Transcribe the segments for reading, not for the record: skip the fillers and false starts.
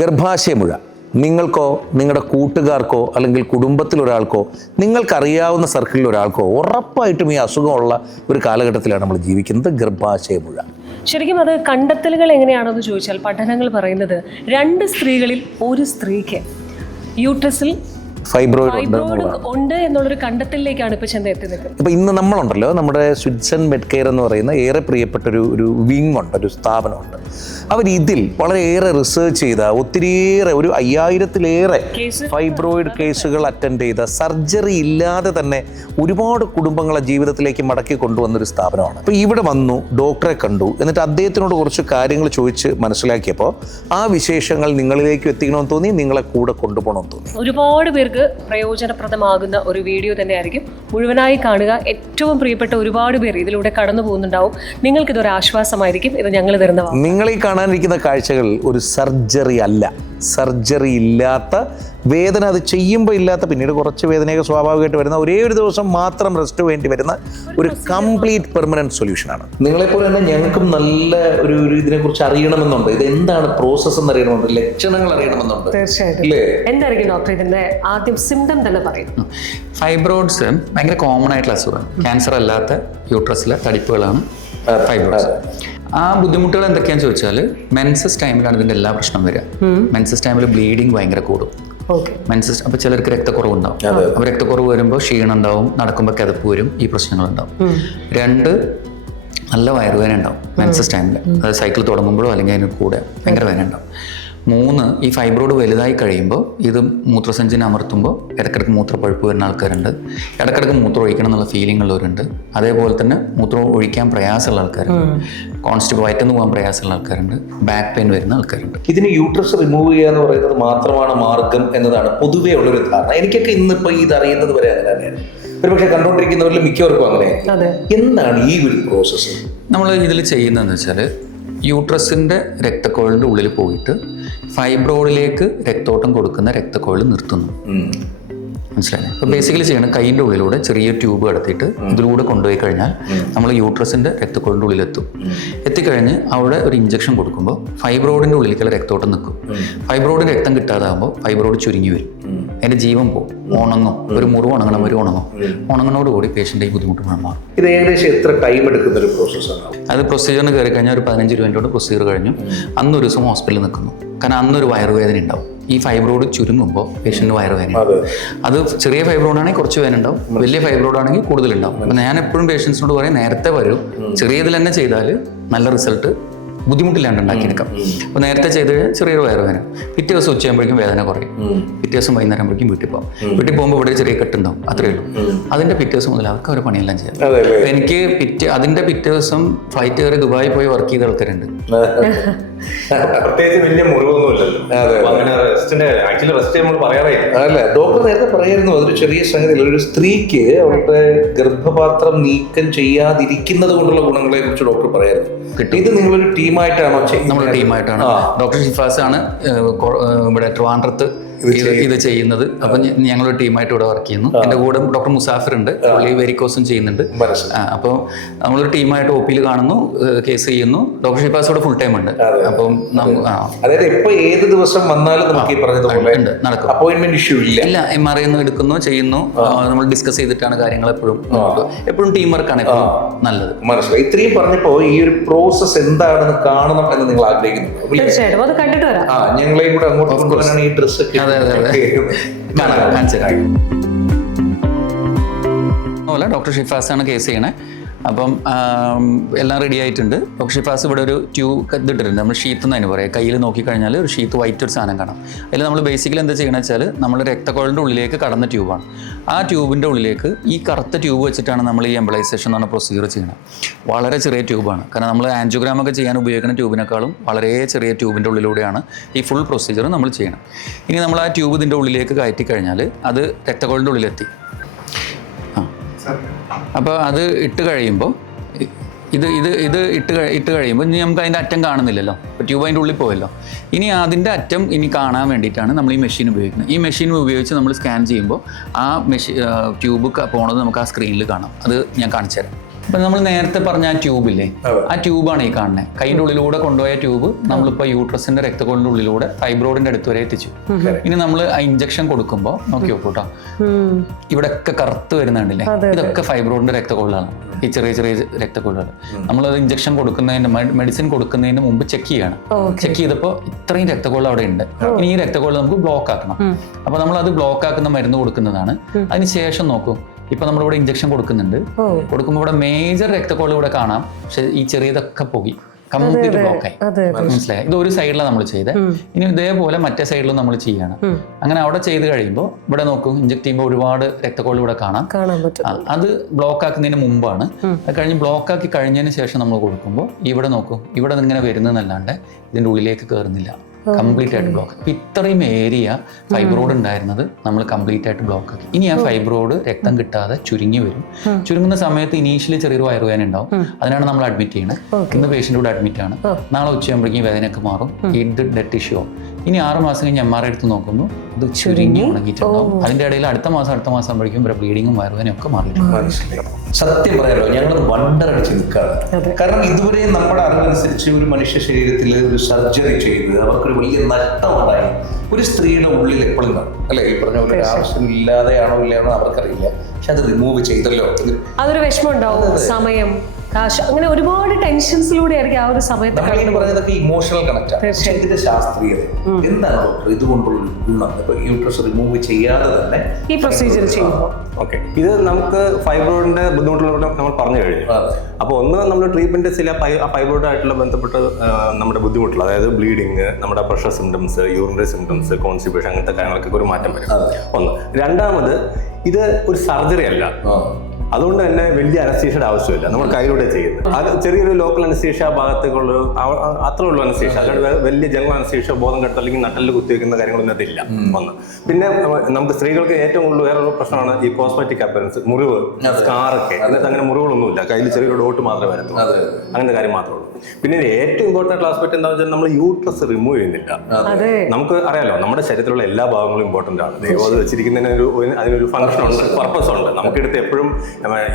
ഗർഭാശയമുഴ നിങ്ങൾക്കോ നിങ്ങളുടെ കൂട്ടുകാർക്കോ അല്ലെങ്കിൽ കുടുംബത്തിലൊരാൾക്കോ നിങ്ങൾക്കറിയാവുന്ന സർക്കിളിൽ ഒരാൾക്കോ ഉറപ്പായിട്ടും ഈ അസുഖമുള്ള ഒരു കാലഘട്ടത്തിലാണ് നമ്മൾ ജീവിക്കുന്നത്. ഗർഭാശയമുഴ ശരിക്കും അത് കണ്ടെത്തലുകൾ എങ്ങനെയാണെന്ന് ചോദിച്ചാൽ പഠനങ്ങൾ പറയുന്നത് 2 സ്ത്രീകളിൽ 1 സ്ത്രീക്ക് യൂട്രസിൽ ഫൈബ്രോയിഡ് ഉണ്ട് എന്നുള്ളൊരു കണ്ടെത്തലിലേക്കാണ് ഇപ്പോൾ ചെന്ന് എത്തി നിൽക്കുന്നത്. ഇപ്പം ഇന്ന് നമ്മളുണ്ടല്ലോ, നമ്മുടെ സ്വിറ്റ്സൺ മെഡ് കെയർ എന്ന് പറയുന്ന ഏറെ പ്രിയപ്പെട്ട ഒരു വിങ് ഉണ്ട്, ഒരു സ്ഥാപനമുണ്ട്. അവരിതിൽ വളരെയേറെ റിസർച്ച് ചെയ്ത ഒത്തിരിയേറെ ഒരു 5000-ലേറെ ഫൈബ്രോയിഡ് കേസുകൾ അറ്റൻഡ് ചെയ്ത സർജറി ഇല്ലാതെ തന്നെ ഒരുപാട് കുടുംബങ്ങളെ ജീവിതത്തിലേക്ക് മടക്കി കൊണ്ടുവന്നൊരു സ്ഥാപനമാണ്. അപ്പോൾ ഇവിടെ വന്നു, ഡോക്ടറെ കണ്ടു, എന്നിട്ട് അദ്ദേഹത്തിനോട് കുറച്ച് കാര്യങ്ങൾ ചോദിച്ച് മനസ്സിലാക്കിയപ്പോൾ ആ വിശേഷങ്ങൾ നിങ്ങളിലേക്ക് എത്തിക്കണമെന്ന് തോന്നി, നിങ്ങളെ കൂടെ കൊണ്ടുപോകണമെന്ന് തോന്നി. ഒരുപാട് പേർക്ക് പ്രയോജനപ്രദമാകുന്ന ഒരു വീഡിയോ തന്നെയായിരിക്കും. മുഴുവനായി കാണുക. ഏറ്റവും പ്രിയപ്പെട്ട ഒരുപാട് പേർ ഇതിലൂടെ കടന്നു പോകുന്നുണ്ടാവും. നിങ്ങൾക്കിതൊരു ആശ്വാസമായിരിക്കും. ഇത് ഞങ്ങൾ തരുന്നതാണ്. നിങ്ങളീ കാണാനിരിക്കുന്ന കാഴ്ചകൾ ഒരു സർജറി അല്ല. സർജറി ഇല്ലാത്ത വേദന, അത് ചെയ്യുമ്പോൾ ഇല്ലാത്ത, പിന്നീട് കുറച്ച് വേദനയൊക്കെ സ്വാഭാവികമായിട്ട് വരുന്ന, ഒരേ ഒരു ദിവസം മാത്രം റെസ്റ്റ് വേണ്ടി വരുന്ന ഒരു കംപ്ലീറ്റ് പെർമനന്റ് സൊല്യൂഷനാണ്. നിങ്ങളെപ്പോലെ തന്നെ ഞങ്ങൾക്കും നല്ല ഒരു ഇതിനെക്കുറിച്ച് അറിയണമെന്നുണ്ട്. ഇത് എന്താണ് പ്രോസസ്സ് എന്ന് അറിയണമെന്നുണ്ട്, ലക്ഷണങ്ങൾ അറിയണമെന്നുണ്ട്. തീർച്ചയായിട്ടും. എന്തായിരിക്കും ഡോക്ടർ ഇതിന്റെ ആദ്യം സിംറ്റം തന്നെ പറയുന്നത്? ഫൈബ്രോയിഡ്സ് ഭയങ്കര കോമൺ ആയിട്ടുള്ള അസുഖമാണ്. ക്യാൻസർ അല്ലാത്ത യൂട്രസിലെ തടിപ്പുകളാണ് ഫൈബ്രോയിഡ്സ്. ആ ബുദ്ധിമുട്ടുകൾ എന്തൊക്കെയാണെന്ന് ചോദിച്ചാൽ മെൻസസ് ടൈമിലാണ് ഇതിൻ്റെ എല്ലാ പ്രശ്നം വരിക. മെൻസസ് ടൈമിൽ ബ്ലീഡിങ് ഭയങ്കര കൂടും. മെൻസസ് അപ്പോൾ ചിലർക്ക് രക്തക്കുറവുണ്ടാവും. അപ്പോൾ രക്തക്കുറവ് വരുമ്പോൾ ക്ഷീണം ഉണ്ടാവും, നടക്കുമ്പോൾ കിതപ്പ് വരും, ഈ പ്രശ്നങ്ങളുണ്ടാവും. 2 നല്ല വയറുവേദന ഉണ്ടാവും മെൻസസ് ടൈമിൽ, അതായത് സൈക്കിൾ തുടങ്ങുമ്പോഴോ അല്ലെങ്കിൽ അതിന് കൂടെ ഭയങ്കര വേദന ഉണ്ടാവും. 3 ഈ ഫൈബ്രോയിഡ് വലുതായി കഴിയുമ്പോൾ ഇത് മൂത്രസഞ്ചിനെ അമർത്തുമ്പോൾ ഇടയ്ക്കിടയ്ക്ക് മൂത്രപ്പഴുപ്പ് വരുന്ന ആൾക്കാരുണ്ട്, ഇടയ്ക്കിടയ്ക്ക് മൂത്രം ഒഴിക്കണം എന്നുള്ള ഫീലിംഗ് ഉള്ളവരുണ്ട്. അതേപോലെ തന്നെ മൂത്രം ഒഴിക്കാൻ പ്രയാസമുള്ള ആൾക്കാരുണ്ട്, കോൺസ്റ്റിപ്പ് വയറ്റിന്ന് പോകാൻ പ്രയാസമുള്ള ആൾക്കാരുണ്ട്, ബാക്ക് പെയിൻ വരുന്ന ആൾക്കാരുണ്ട്. ഇതിന് യൂട്രസ് റിമൂവ് ചെയ്യുക എന്ന് പറയുന്നത് മാത്രമാണ് മാർഗം എന്നതാണ് പൊതുവേ ഉള്ളൊരു ധാരണ. എനിക്കൊക്കെ ഇന്നിപ്പോൾ ഇതറിയുന്നത് വരെ അങ്ങനെ തന്നെയാണ്. ഒരുപക്ഷെ കണ്ടുകൊണ്ടിരിക്കുന്നവരിൽ മിക്കവർക്കും അങ്ങനെ. എന്താണ് ഈ ഒരു പ്രോസസ്സ് നമ്മൾ ഇതിൽ ചെയ്യുന്നതെന്ന് വെച്ചാൽ, യൂട്രസിൻ്റെ രക്തക്കുഴലിൻ്റെ ഉള്ളിൽ പോയിട്ട് ഫൈബ്രോയിഡിലേക്ക് രക്തോട്ടം കൊടുക്കുന്ന രക്തക്കുഴൽ നിർത്തുന്നു. മനസ്സിലായി? അപ്പോൾ ബേസിക്കലി ചെയ്യണം, കൈയിൻ്റെ ഉള്ളിലൂടെ ചെറിയ ട്യൂബ് കടത്തിയിട്ട് ഇതിലൂടെ കൊണ്ടുപോയി കഴിഞ്ഞാൽ നമ്മൾ യൂട്രസിൻ്റെ രക്തക്കുഴലിൻ്റെ ഉള്ളിലെത്തും. എത്തിക്കഴിഞ്ഞ് അവിടെ ഒരു ഇഞ്ചക്ഷൻ കൊടുക്കുമ്പോൾ ഫൈബ്രോയിഡിൻ്റെ ഉള്ളിലേക്കുള്ള രക്തോട്ടം നിൽക്കും. ഫൈബ്രോയിഡിന് രക്തം കിട്ടാതാകുമ്പോൾ ഫൈബ്രോയിഡ് ചുരുങ്ങി വരും, അതിൻ്റെ ജീവൻ പോകും, ഉണങ്ങും. ഒരു മുറിവ് ഉണങ്ങണം, ഒരു ഉണങ്ങണോടുകൂടി പേഷ്യൻ്റെ ഈ ബുദ്ധിമുട്ട് മാറും. ഇത് ഏകദേശം എത്ര ടൈം എടുക്കുന്ന ഒരു പ്രോസസ്സാണ്? അത് പ്രൊസീജിയറിന് കയറി കഴിഞ്ഞാൽ ഒരു 15-20 മിനിറ്റോട് പ്രൊസീജിയർ കഴിഞ്ഞു. അന്നൊരു ദിവസം ഹോസ്പിറ്റലിൽ നിൽക്കുന്നു. കാരണം അന്നൊരു വയറുവേദന ഉണ്ടാവും. ഈ ഫൈബ്രോയിഡ് ചുരുങ്ങുമ്പോൾ പേഷ്യൻ്റ് വയറുവേദന, അത് ചെറിയ ഫൈബ്രോയിഡ് ആണെങ്കിൽ കുറച്ച് വേദന ഉണ്ടാവും, വലിയ ഫൈബ്രോയിഡ് ആണെങ്കിൽ കൂടുതലുണ്ടാവും. അപ്പം ഞാൻ എപ്പോഴും പേഷ്യൻസിനോട് പറയും, നേരത്തെ വരും, ചെറിയതിൽ തന്നെ ചെയ്താൽ നല്ല റിസൾട്ട് ബുദ്ധിമുട്ടില്ലാണ്ട് ഉണ്ടാക്കിയെടുക്കാം. അപ്പോൾ നേരത്തെ ചെയ്ത് കഴിഞ്ഞാൽ ചെറിയൊരു വയറുവേദന, പിറ്റേ ദിവസം ഉച്ചയാകുമ്പോഴേക്കും വേദന കുറയും, പിറ്റേ ദിവസം വൈകുന്നേരം ആകുമ്പോഴേക്കും വീട്ടിൽ പോകും. വീട്ടിൽ പോകുമ്പോൾ ഇവിടെ ചെറിയ കെട്ടുണ്ടാവും, അത്രയേ ഉള്ളൂ. അതിൻ്റെ പിറ്റേ ദിവസം മുതൽ അവർക്ക് ഒരു പണിയെല്ലാം ചെയ്യാം. എനിക്ക് അതിൻ്റെ പിറ്റേ ദിവസം ഫ്ലൈറ്റ് കയറി ദുബായി പോയി വർക്ക് ചെയ്ത ആൾക്കാരുണ്ട്. പ്രത്യേകിച്ച് വലിയ മുറിവൊന്നുമില്ലല്ലോ. അല്ല, ഡോക്ടർ നേരത്തെ പറയായിരുന്നു അതൊരു ചെറിയ സംഗതി. ഒരു സ്ത്രീക്ക് അവരുടെ ഗർഭപാത്രം നീക്കം ചെയ്യാതിരിക്കുന്നത് കൊണ്ടുള്ള ഗുണങ്ങളെ കുറിച്ച് ഡോക്ടർ പറയായിരുന്നു. ഇത് നിങ്ങളൊരു ടീമായിട്ടാണോ ചെയ്യുന്നത്? നമ്മുടെ ടീമായിട്ടാണ്. ഡോക്ടർ ഷിഫാസ് ആണ് ഇവിടെ ട്രിവാൻഡ്രത്ത് ഇത് ചെയ്യുന്നത്. അപ്പം ഞങ്ങളൊരു ടീമായിട്ട് ഇവിടെ വർക്ക് ചെയ്യുന്നു. എൻ്റെ കൂടെ ഡോക്ടർ മുസാഫിർ ഉണ്ട്, പുള്ളി വെരിക്കോസും ചെയ്യുന്നുണ്ട്. അപ്പോൾ നമ്മളൊരു ടീമായിട്ട് OP കാണുന്നു, കേസ് ചെയ്യുന്നു. ഡോക്ടർ ഷിഫാസ് ഇവിടെ ഫുൾ ടൈം ഉണ്ട്. അപ്പം അതായത് ഇപ്പൊ ഏത് ദിവസം വന്നാലും നമുക്ക് ഈ പറഞ്ഞതുപോലെ നടക്കും. അപ്പോയിന്റ്മെന്റ് ഇഷ്യൂ ഇല്ല. MRI എടുക്കുന്നു, ചെയ്യുന്നു. നമ്മൾ ഡിസ്കസ് ചെയ്തിട്ടാണ് കാര്യങ്ങൾ എപ്പോഴും ടീം വർക്കാണ് നല്ലത്. മനസ്സിലായി. ഇത്രയും പറഞ്ഞപ്പോ ഈ ഒരു പ്രോസസ് എന്താണെന്ന് കാണണം എന്ന് നിങ്ങൾ ആഗ്രഹിക്കുന്നു. തീർച്ചയായിട്ടും അത് കണ്ടിട്ട് വരാം. ഞങ്ങളെയും കൂടെ അങ്ങോട്ട് കൊണ്ടുവരാനാണ് ഈ ഡ്രസ്സ്. ഡോക്ടർ ഷിഫാസ് ആണ് കേസ് ചെയ്യണേ. അപ്പം എല്ലാം റെഡി ആയിട്ടുണ്ട്. ഡോക്ടർ ഷിഫാസ് ഇവിടെ ഒരു ട്യൂബ് ഇതിട്ടിട്ടുണ്ട്, നമ്മൾ ഷീത്ത് എന്ന് തന്നെ പറയാം. കയ്യിൽ നോക്കിക്കഴിഞ്ഞാൽ ഒരു ഷീത്ത് വൈറ്റ് ഒരു സാധനം കാണാം. അതിൽ നമ്മൾ ബേസിക്കലി എന്താ ചെയ്യണമെന്ന് വെച്ചാൽ, നമ്മൾ രക്തക്കുഴലിൻ്റെ ഉള്ളിലേക്ക് കടന്ന ട്യൂബാണ്. ആ ട്യൂബിൻ്റെ ഉള്ളിലേക്ക് ഈ കറുത്ത ട്യൂബ് വെച്ചിട്ടാണ് നമ്മൾ ഈ എംബലൈസേഷൻ എന്ന് പറഞ്ഞ പ്രൊസീജിയർ ചെയ്യണം. വളരെ ചെറിയ ട്യൂബാണ്. കാരണം നമ്മൾ ആൻജിയോഗ്രാം ഒക്കെ ചെയ്യാൻ ഉപയോഗിക്കുന്ന ട്യൂബിനേക്കാളും വളരെ ചെറിയ ട്യൂബിൻ്റെ ഉള്ളിലൂടെയാണ് ഈ ഫുൾ പ്രൊസീജിയർ നമ്മൾ ചെയ്യണം. ഇനി നമ്മൾ ആ ട്യൂബ് ഇതിൻ്റെ ഉള്ളിലേക്ക് കയറ്റി കഴിഞ്ഞാൽ അത് രക്തക്കുഴലിൻ്റെ ഉള്ളിലെത്തി. അപ്പോൾ അത് ഇട്ട് കഴിയുമ്പോൾ ഇട്ട് കഴിയുമ്പോൾ ഇനി നമുക്ക് അതിൻ്റെ അറ്റം കാണുന്നില്ലല്ലോ, അപ്പോൾ ട്യൂബ് അതിൻ്റെ ഉള്ളിൽ പോയല്ലോ. ഇനി അതിൻ്റെ അറ്റം ഇനി കാണാൻ വേണ്ടിയിട്ടാണ് നമ്മൾ ഈ മെഷീൻ ഉപയോഗിക്കുന്നത്. ഈ മെഷീൻ ഉപയോഗിച്ച് നമ്മൾ സ്കാൻ ചെയ്യുമ്പോൾ ആ ട്യൂബ് പോണത് നമുക്ക് ആ സ്ക്രീനിൽ കാണാം. അത് ഞാൻ കാണിച്ചു തരാം. ഇപ്പൊ നമ്മൾ നേരത്തെ പറഞ്ഞ ആ ട്യൂബില്ലേ, ആ ട്യൂബാണ് ഈ കാണുന്നത്. കൈൻ്റെ ഉള്ളിലൂടെ കൊണ്ടുപോയ ട്യൂബ് നമ്മളിപ്പോ യൂട്രസിന്റെ രക്തക്കൊള്ളിന്റെ ഉള്ളിലൂടെ ഫൈബ്രോയിഡിന്റെ അടുത്ത് വരെ എത്തിച്ചു. ഇനി നമ്മൾ ആ ഇഞ്ചക്ഷൻ കൊടുക്കുമ്പോൾ നോക്കി നോക്കൂട്ടോ, ഇവിടെയൊക്കെ കറുത്ത് വരുന്നുണ്ടല്ലേ, ഇതൊക്കെ ഫൈബ്രോയിഡിന്റെ രക്തക്കൊള്ളാണ്. ഈ ചെറിയ ചെറിയ രക്തക്കൊള്ളുകൾ നമ്മളത് ഇഞ്ചക്ഷൻ കൊടുക്കുന്നതിന് മെഡിസിൻ കൊടുക്കുന്നതിന് മുമ്പ് ചെക്ക് ചെയ്യണം. ചെക്ക് ചെയ്തപ്പോൾ ഇത്രയും രക്തക്കൊള്ള അവിടെ ഉണ്ട്. ഇനി ഈ രക്തക്കൊള്ള നമുക്ക് ബ്ലോക്ക് ആക്കണം. അപ്പൊ നമ്മൾ അത് ബ്ലോക്ക് ആക്കുന്ന മരുന്ന് കൊടുക്കുന്നതാണ്. അതിനുശേഷം നോക്കും, ഇപ്പൊ നമ്മളിവിടെ ഇഞ്ചക്ഷൻ കൊടുക്കുന്നുണ്ട്. കൊടുക്കുമ്പോൾ ഇവിടെ മേജർ രക്തക്കൊള്ള ഇവിടെ കാണാം, പക്ഷെ ഈ ചെറിയതൊക്കെ പോയി കംപ്ലീറ്റ് ബ്ലോക്കായി. മനസ്സിലായി? ഇത് ഒരു സൈഡിലാണ് നമ്മൾ ചെയ്തത്. ഇനി ഇതേപോലെ മറ്റേ സൈഡിലും നമ്മൾ ചെയ്യണം. അങ്ങനെ അവിടെ ചെയ്ത് കഴിയുമ്പോൾ ഇവിടെ നോക്കും, ഇഞ്ചക്ട് ചെയ്യുമ്പോൾ ഒരുപാട് രക്തക്കൊള്ള ഇവിടെ കാണാൻ പറ്റും. അത് ബ്ലോക്ക് ആക്കുന്നതിന് മുമ്പാണ്. അത് കഴിഞ്ഞ് ബ്ലോക്ക് ആക്കി കഴിഞ്ഞതിന് ശേഷം നമ്മൾ കൊടുക്കുമ്പോൾ ഇവിടെ നോക്കും, ഇവിടെ ഇങ്ങനെ വരുന്നതല്ലാണ്ട് ഇതിന്റെ ഉള്ളിലേക്ക് കയറുന്നില്ല. കംപ്ലീറ്റ് ആയിട്ട് ബ്ലോക്ക്. അപ്പൊ ഇത്രയും ഏരിയ ഫൈബ്രോയിഡ് ഉണ്ടായിരുന്നത് നമ്മൾ കംപ്ലീറ്റ് ആയിട്ട് ബ്ലോക്ക് ആക്കി. ഇനി ആ ഫൈബ്രോയിഡ് രക്തം കിട്ടാതെ ചുരുങ്ങി വരും. ചുരുങ്ങുന്ന സമയത്ത് ഇനീഷ്യലി ചെറിയൊരു വയറുവേദന ഉണ്ടാവും. അതിനാണ് നമ്മൾ അഡ്മിറ്റ് ചെയ്യുന്നത്. ഇന്ന് പേഷ്യൻ്റ് കൂടെ അഡ്മിറ്റ് ആണ്. നാളെ ഉച്ചയാകുമ്പോഴേക്കും വേദനയൊക്കെ മാറും. ഇത് ഡെഡ് ടിഷ്യൂ ആവും. ഇനി 6 മാസം കഴിഞ്ഞ് MRI എടുത്ത് നോക്കുമ്പോൾ ഇത് ചുരുങ്ങി ഉണങ്ങിയിട്ടുണ്ടാവും. അതിന്റെ ഇടയിൽ അടുത്ത മാസം ആകുമ്പോഴേക്കും ബ്ലീഡിങ്ങും വയറുവേദനയും ഒക്കെ മാറിയിട്ടുണ്ട്. സത്യം പറയാലോ, ഞങ്ങൾ വണ്ടറടിച്ച് നിൽക്കുകയാണ്. കാരണം ഇതുവരെ നമ്മുടെ അറിവനുസരിച്ച് ഒരു മനുഷ്യ ശരീരത്തിൽ ഒരു സർജറി ചെയ്ത് അവർക്കൊരു വലിയ നഷ്ടമുണ്ടായി ഒരു സ്ത്രീയുടെ ഉള്ളിൽ എപ്പോഴും കാണും അല്ലെ? ഈ പറഞ്ഞ പോലെ ആവശ്യമില്ലാതെയാണോ ഇല്ലാണോ അവർക്കറിയില്ല. പക്ഷെ അത് റിമൂവ് ചെയ്തല്ലോ, അതൊരു വിഷമം ഉണ്ടാവും. സമയം, കാശ്, അങ്ങനെ ഒരുപാട് ടെൻഷൻസിലൂടെ ആയിരിക്കും ആ ഒരു സമയത്ത്. പറയുന്നതൊക്കെ ഇമോഷണൽ കണക്റ്റാണ്. പക്ഷേ ഇതിന്റെ ശാസ്ത്രീയത എന്താണ് ഡോക്ടർ ഇതുകൊണ്ടുള്ള ഗുണം? ഇപ്പൊ യൂട്രസ് റിമൂവ് ചെയ്യാതെ തന്നെ ഈ പ്രൊസീജിയർ ചെയ്യുമ്പോൾ ഓക്കെ, ഇത് നമുക്ക് ഫൈബ്രോയിഡിന്റെ ബുദ്ധിമുട്ടുള്ള നമ്മൾ പറഞ്ഞു കഴിഞ്ഞു. അപ്പോൾ ഒന്ന് നമ്മൾ ട്രീറ്റ്മെന്റ് ചില ഫൈബ്രോയിഡ് ആയിട്ടുള്ള ബന്ധപ്പെട്ട് നമ്മുടെ ബുദ്ധിമുട്ടുള്ള, അതായത് ബ്ലീഡിങ്, നമ്മുടെ pressure symptoms, urinary symptoms, constipation, അങ്ങനത്തെ കാര്യങ്ങളൊക്കെ ഒരു മാറ്റം വരും. ഒന്ന്. രണ്ടാമത്, ഇത് ഒരു സർജറി അല്ല. അതുകൊണ്ട് തന്നെ വലിയ അനസ്തീഷയുടെ ആവശ്യമില്ല. നമ്മൾ കയ്യിലൂടെ ചെയ്യുന്നത് അത് ചെറിയൊരു ലോക്കൽ അനസ്തീഷ്യ ഭാഗത്തേക്കുള്ള അത്രേ ഉള്ളൂ അനസ്തീഷ്യ. അല്ലാണ്ട് വലിയ ജനറൽ അനസ്തീഷ്യ ബോധം കെട്ട് അല്ലെങ്കിൽ നട്ടലിൽ കുത്തിവെക്കുന്ന കാര്യങ്ങളൊന്നും അതില്ല. ഒന്ന്. പിന്നെ നമുക്ക് സ്ത്രീകൾക്ക് ഏറ്റവും കൂടുതൽ വേറൊരു പ്രശ്നമാണ് ഈ കോസ്മെറ്റിക് അപ്പയറൻസ്, മുറിവ്, സ്കാറൊക്കെ. ഇതിനകത്ത് അങ്ങനെ മുറിവുകളൊന്നുമില്ല, കയ്യിൽ ചെറിയൊരു ഡോട്ട് മാത്രമേ വരത്തുള്ളൂ. അങ്ങനത്തെ കാര്യം മാത്രമേ ഉള്ളൂ. പിന്നെ ഏറ്റവും ഇമ്പോർട്ടൻറ്റ് ആസ്പെക്ട് എന്താണെന്ന് വെച്ചാൽ നമ്മൾ യൂട്രസ് റിമൂവ് ചെയ്യുന്നില്ല. നമുക്ക് അറിയാലോ, നമ്മുടെ ശരീരത്തിലുള്ള എല്ലാ ഭാഗങ്ങളും ഇമ്പോർട്ടൻ്റ് ആണ്. ദൈവം അത് വെച്ചിരിക്കുന്നതിന് അതിനൊരു ഫംഗ്ഷൻ ഉണ്ട്, പർപ്പസ് ഉണ്ട്. നമുക്കെടുത്ത് എപ്പോഴും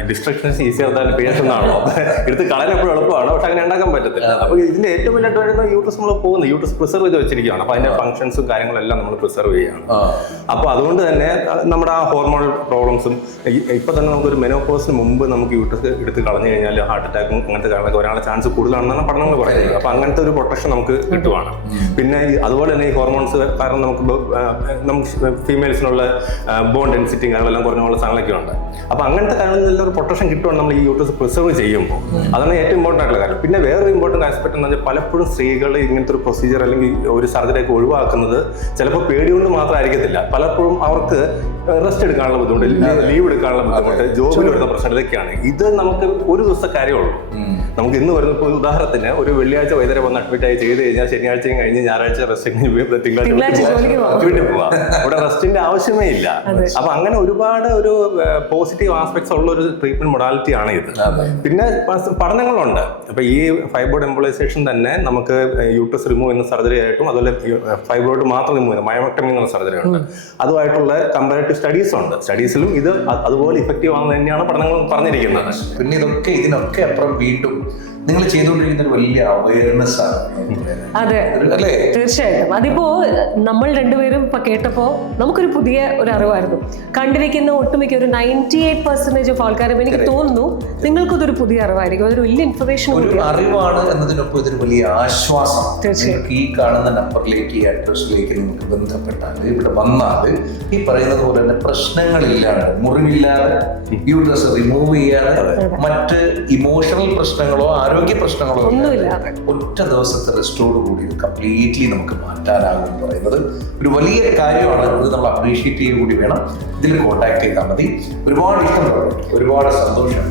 ഡിസ്ട്രക്ഷൻസ് ഈസിയർ ദാൻ ക്രിയേഷൻ എന്നാണോ, എടുത്ത് കളയാൻ എപ്പോഴും എളുപ്പമാണ്, പക്ഷെ അങ്ങനെ ഉണ്ടാക്കാൻ പറ്റത്തില്ല. അപ്പോൾ ഇതിന്റെ ഏറ്റവും വലിയ അഡ്വാൻറ്റേജ് യൂട്രസ് നമ്മൾ പോകുന്നത്, യൂട്രസ് പ്രിസർവ് ചെയ്ത് വെച്ചിരിക്കുകയാണ്. അപ്പോൾ അതിന്റെ ഫംഗ്ഷൻസും കാര്യങ്ങളെല്ലാം നമ്മൾ പ്രിസർവ് ചെയ്യുകയാണ്. അപ്പോൾ അതുകൊണ്ട് തന്നെ നമ്മുടെ ആ ഹോർമോണൽ പ്രോബ്ലംസും ഇപ്പൊ തന്നെ നമുക്കൊരു മെനോപോസിന് മുമ്പ് നമുക്ക് യൂട്രസ് എടുത്ത് കളഞ്ഞു കഴിഞ്ഞാൽ ഹാർട്ട് അറ്റാക്കും അങ്ങനത്തെ കാര്യങ്ങളൊക്കെ വരാനുള്ള ചാൻസ് കൂടുതലാണെന്നാണ് പഠനങ്ങൾ പറയുന്നത്. അപ്പോൾ അങ്ങനത്തെ ഒരു പ്രൊട്ടക്ഷൻ നമുക്ക് കിട്ടുവാണ്. പിന്നെ അതുപോലെ തന്നെ ഈ ഹോർമോൺസ് കാരണം നമുക്ക് ഫീമെയിൽസിനുള്ള ബോൺ ഡെൻസിറ്റി കാര്യങ്ങളെല്ലാം കുറഞ്ഞുള്ള സാധനങ്ങളൊക്കെ ഉണ്ട്. അപ്പോൾ അങ്ങനത്തെ കാര്യങ്ങളിൽ ഒരു പ്രൊട്ടക്ഷൻ കിട്ടുവാണ് നമ്മൾ ഈ യൂട്രസ് പ്രിസർവ് ചെയ്യുമ്പോൾ. അതാണ് ഏറ്റവും ഇമ്പോർട്ടൻ്റ് ആയിട്ടുള്ള കാര്യം. പിന്നെ വേറൊരു ഇമ്പോർട്ടൻ്റ് ആസ്പെക്ട് എന്ന് വെച്ചാൽ പലപ്പോഴും സ്ത്രീകൾ ഇങ്ങനത്തെ ഒരു പ്രൊസീജിയർ അല്ലെങ്കിൽ ഒരു സർജറിയൊക്കെ ഒഴിവാക്കുന്നത് ചിലപ്പോൾ പേടികൊണ്ട് മാത്രമായിരിക്കത്തില്ല. പലപ്പോഴും അവർക്ക് റെസ്റ്റ് എടുക്കാനുള്ള ബുദ്ധിമുട്ട്, ലീവ് എടുക്കാനുള്ള ബുദ്ധിമുട്ട്, ജോബിൽ വരുന്ന പ്രശ്നം, ഇതൊക്കെയാണ്. ഇത് നമുക്ക് ഒരു ദിവസത്തെ കാര്യമുള്ളൂ. നമുക്ക് ഇന്ന് വരുന്ന ഇപ്പോൾ ഉദാഹരണത്തിന് ഒരു വെള്ളിയാഴ്ച വൈകുന്നേരം വന്ന് അഡ്മിറ്റ് ആയി ചെയ്ത് കഴിഞ്ഞാൽ ശനിയാഴ്ചയും കഴിഞ്ഞ് ഞായറാഴ്ച റെസ്റ്റ് തിങ്കളാഴ്ച വീട്ടിൽ പോവാം. ഇവിടെ റെസ്റ്റിന്റെ ആവശ്യമേ ഇല്ല. അപ്പൊ അങ്ങനെ ഒരുപാട് ഒരു പോസിറ്റീവ് ആസ്പെക്ട്സ് ഉള്ള ഒരു ട്രീറ്റ്മെന്റ് മൊഡാലിറ്റി ആണ് ഇത്. പിന്നെ പഠനങ്ങളുണ്ട്. അപ്പൊ ഈ ഫൈബ്രോയിഡ് എംബോളൈസേഷൻ തന്നെ നമുക്ക് യൂട്രസ് റിമൂവ് ചെയ്യുന്ന സർജറി ആയിട്ടും അതുപോലെ ഫൈബ്രോയിഡ് മാത്രം റിമൂവ് ചെയ്യുന്ന മയോമെക്ടമി എന്നുള്ള സർജറി ഉണ്ട്. അതുമായിട്ടുള്ള കമ്പാരറ്റീവ് സ്റ്റഡീസ് ഉണ്ട്. സ്റ്റഡീസിലും ഇത് അതുപോലെ ഇഫക്റ്റീവ് ആണെന്ന് തന്നെയാണ് പഠനങ്ങൾ പറഞ്ഞിരിക്കുന്നത്. പിന്നെ ഇതിനൊക്കെ അപ്പുറം വീണ്ടും നിങ്ങൾ ചെയ്തുകൊണ്ടിരിക്കുന്ന ഒരു വലിയ അവയർനെസ് ആണ്. അതെ, തീർച്ചയായിട്ടും. അതിപ്പോ നമ്മൾ രണ്ടുപേരും ഇപ്പൊ കേട്ടപ്പോ നമുക്കൊരു പുതിയ ഒരു അറിവായിരുന്നു. കണ്ടിരിക്കുന്ന ഒട്ടുമിക്ക ഒരു 98% ഓഫ് ആൾക്കാരും എനിക്ക് തോന്നുന്നു നിങ്ങൾക്കതൊരു പുതിയ അറിവായിരിക്കും. അതൊരു വലിയ ഇൻഫർമേഷൻ, ഒരു അറിവാണ് എന്നതിനൊപ്പം ഇതൊരു വലിയ ആശ്വാസം. നിങ്ങൾക്ക് ഈ കാണുന്ന നമ്പറിലേക്ക്, ഈ അഡ്രസ്സിലേക്ക് നിങ്ങൾക്ക് ബന്ധപ്പെട്ടാൽ, ഇവിടെ വന്നാൽ ഈ പറയുന്നത് പോലെ തന്നെ പ്രശ്നങ്ങളില്ലാതെ, മുറിവില്ലാതെ, യൂട്രസ് റിമൂവ് ചെയ്യാതെ, മറ്റ് ഇമോഷണൽ പ്രശ്നങ്ങളോ ആരോഗ്യ പ്രശ്നങ്ങളോ ഒന്നുമില്ലാതെ ഒറ്റ ദിവസത്തെ റെസ്റ്റോട് കൂടി ഇത് കംപ്ലീറ്റ്ലി നമുക്ക് മാറ്റാനാകും എന്ന് പറയുന്നത് ഒരു വലിയ കാര്യമാണ്. ഇത് നമ്മൾ അപ്രീഷിയേറ്റ് ചെയ്യുക കൂടി വേണം. ഇതിൽ കോൺടാക്ട് ചെയ്താൽ മതി. ഒരുപാട് ഇഷ്ടം, ഒരുപാട് സന്തോഷം.